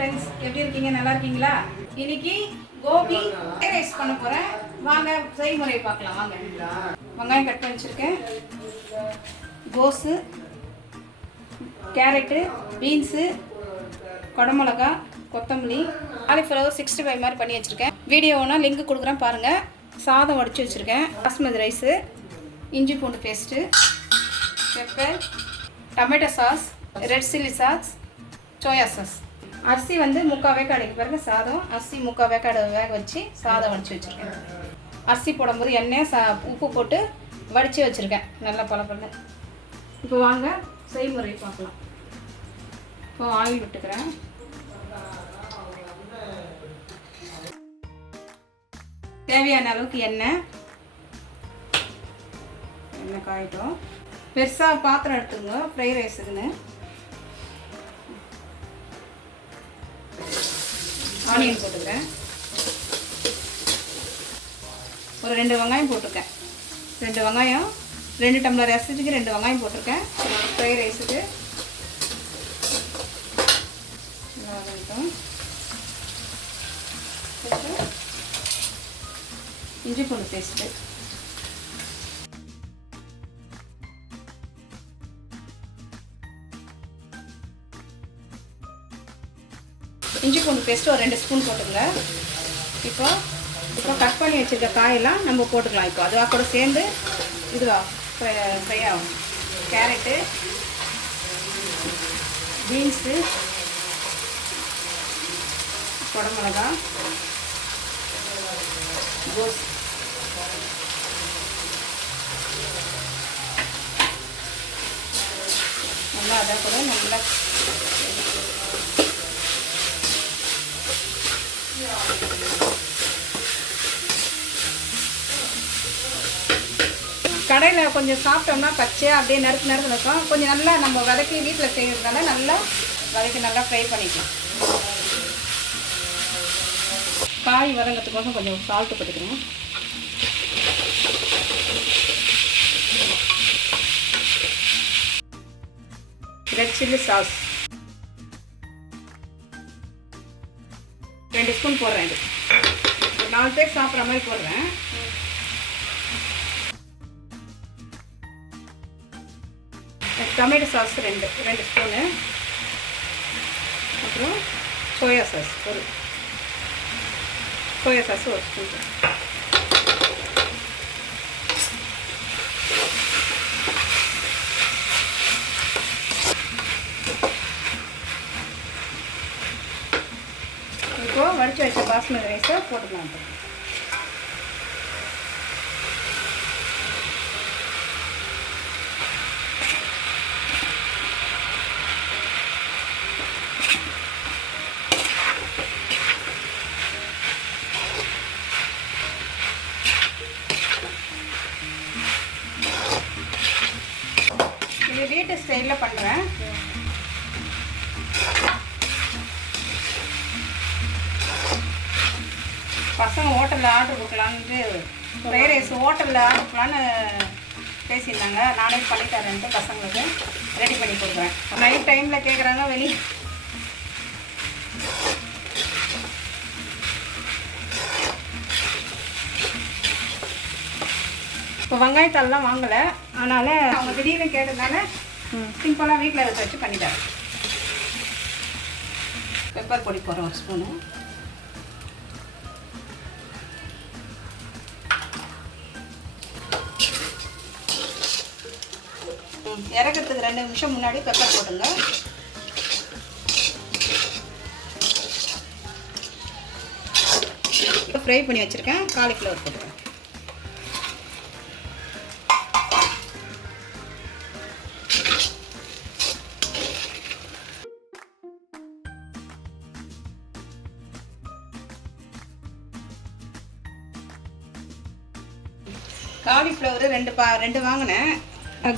Friends, எப்படி இருக்கீங்க? நல்லா இருக்கீங்களா? இன்னைக்கு கோபி ரைஸ் பண்ண போறேன். வாங்க செய்முறையை பார்க்கலாம். வாங்க. வெங்காயம் கட் பண்ணி வச்சிருக்கேன். கோஸு, கேரட்டு, பீன்ஸு, குடமிளகா, கொத்தமல்லி, காலிஃப்ளவர் 65 மாதிரி பண்ணி வச்சுருக்கேன். வீடியோனா லிங்க் கொடுக்குறேன் பாருங்கள். சாதம் வடித்து வச்சுருக்கேன். பாஸ்மதி ரைஸு, இஞ்சி பூண்டு paste, pepper, tomato sauce, red chilli sauce, soya sauce. அரிசி வந்து 3/4 வேக்காடு பாருங்க. சாதம் அரிசி 3/4 வேக்காடு வேக வச்சு சாதம் வடித்து வச்சுருக்கேன். அரிசி போடும்போது எண்ணெய் உப்பு போட்டு வடித்து வச்சுருக்கேன். நல்லா பழப்பண்ணு. இப்போ வாங்க செய்முறை பார்க்கலாம். இப்போ ஆயில் விட்டுக்கிறேன். தேவையான அளவுக்கு எண்ணெய் காயிட்டோம். பெருசாக பாத்திரம் எடுத்துங்க ஃப்ரை ரைஸுக்குன்னு. ஆனியன் போட்டுக்கிறேன். ஒரு 2 வெங்காயம் போட்டிருக்கேன். 2 வெங்காயம், 2 டம்ளர் அரிசிக்கு 2 வெங்காயம் போட்டிருக்கேன். ஃப்ரை ரைஸுக்கு இஞ்சி பூண்டு பேஸ்ட்டு, இஞ்சி பூண்டு பேஸ்ட்டு ஒரு 2 ஸ்பூன் போட்டுங்க. இப்போ கட் பண்ணி வச்சுருக்க காயெல்லாம் நம்ம போட்டுக்கலாம். இப்போ அதுவாக கூட சேர்ந்து இதுவாக ஃப்ரை ஆகும். கேரட்டு, பீன்ஸு, குடமிளகா, கோஸ், நல்லா அதை கூட நல்லா கடையில் கொஞ்சம் சாப்பிட்டோம்னா பச்சையாக அப்படியே நறுக்கு இருக்கும். கொஞ்சம் நல்லா நம்ம வதக்கி வீட்டில் செய்கிறதுனால நல்லா வதக்கி நல்லா ஃப்ரை பண்ணிக்கலாம். காய் வதங்கிறதுக்கோசம் கொஞ்சம் சால்ட்டு போட்டுக்கிறேன். ரெட் சில்லி சாஸ் 2 ஸ்பூன் போடுறேன். இது ஒரு 4 பேர் சாப்பிட்ற மாதிரி போடுறேன். Tomato sauce 2 spoon. அப்புறம் சோயா சாஸ் ஒரு ஸ்பூன். இப்போது வடித்து வச்ச பாஸ்மதி ரைஸை போட்டுக்கலாம். இது வீட்டு ஸ்டைலில் பண்ணுறேன். பசங்க ஹோட்டலில் ஆர்டர் கொடுக்கலான்ட்டு ஃப்ரை ரைஸ் ஹோட்டலில் ஆர்டர் கொடுக்கலான்னு பேசியிருந்தாங்க. நானே பண்ணித்தரேன்ட்டு பசங்களுக்கு ரெடி பண்ணி கொடுக்குறேன். நைட் டைமில் கேட்குறாங்க வெளியே. இப்போ வெங்காயத்தாலெலாம் வாங்கலை, அதனால் அவங்க திடீர்னு கேட்டதுனால சிம்பிளாக வீட்டில் அதை வச்சு பண்ணித்தரேன். பெப்பர் பொடி போடுறேன் 1 ஸ்பூனு. இறக்கிறதுக்கு 2 நிமிஷம் முன்னாடி பெப்பர் போட்டுங்க. இப்போ ஃப்ரை பண்ணி வச்சுருக்கேன். காலிஃப்ளவர் போட்டுருக்கேன். காலிஃப்ளவர் 2 வாங்கினேன்.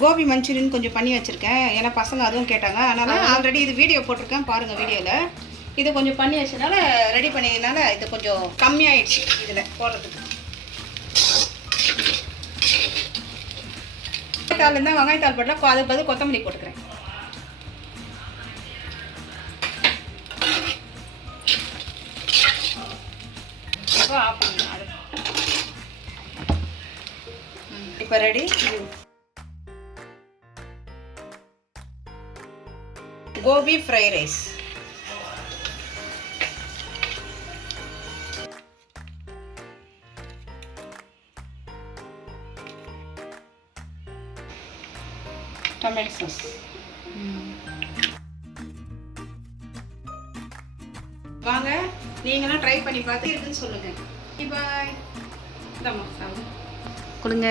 கோபி மஞ்சூரியன் கொஞ்சம் பண்ணி வச்சுருக்கேன். ஏன்னா பசங்க அதுவும் கேட்டாங்க. அதனால் ஆல்ரெடி இது வீடியோ போட்டிருக்கேன் பாருங்கள். வீடியோவில் இது கொஞ்சம் பண்ணி வச்சதுனால ரெடி பண்ணியதுனால இது கொஞ்சம் கம்மியாயிடுச்சு இதில் போடுறதுக்கு. வெங்காயத்தாள் வெங்காயத்தாள் போட்டலாம். அதுக்கு பதில் கொத்தமல்லி போட்டுக்கிறேன். இப்போ ready. Gobi fry rice. Tomato sauce. வாங்க நீங்களும் ட்ரை பண்ணி பார்த்து இருக்குன்னு சொல்லுங்கள். பாய். இந்தாம்மா சாப்பிடு. கொடுங்க.